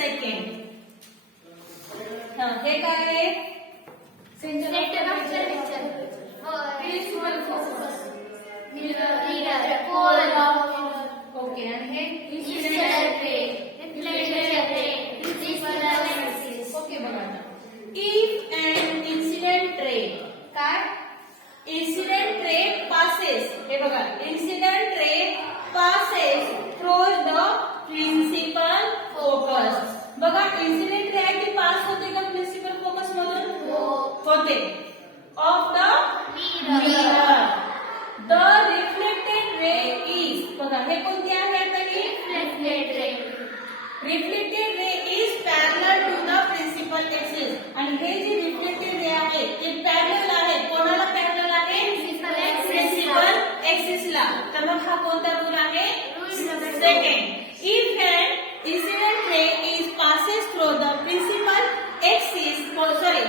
Second. हे काय आहे? Center of curvature. Principal focus. Mirror. Pole of. Okay. आणि हे Incident ray. Reflected ray. Principal axis. Okay. बघा आता. If an incident ray काय? Incident ray passes. हे बघा. Incident ray passes through the principal focus. बघा incident ray आहे ती पास होते का प्रिन्सिपल फोकस मधून? होते. Of the mirror. The reflected ray is. बघा हे कोणती आहे आता ही? Reflected ray. Reflected ray is parallel to the principal axis. आणि हे जे reflected ray आहे ते parallel आहे. कोणाला parallel आहे? Principal axis. Principal axis ला. तर मग हा कोणता रूल आहे? Second. If an incident ray is passes through the principal axis,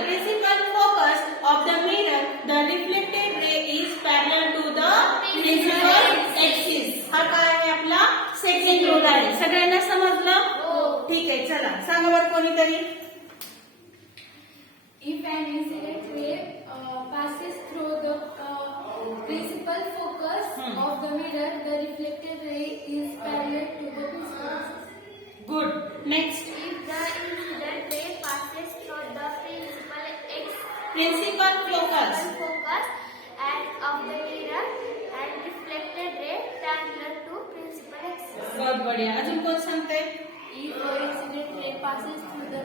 principal focus of the mirror, the reflected ray is parallel to the principal axis. हा काय आहे आपला? Second rule आहे. सगळ्यांना समजलं? ठीक आहे. चला सांगा बरं कोणीतरी. If an incident ray passes through the principal focus of the mirror, the reflected ray is parallel to the principal axis. Good. Next. If the incident ray passes through the principal focus. focus and of the mirror and reflected ray parallel to principal axis. बहुत बढ़िया. अजून कोण सांगते? If the incident ray passes through the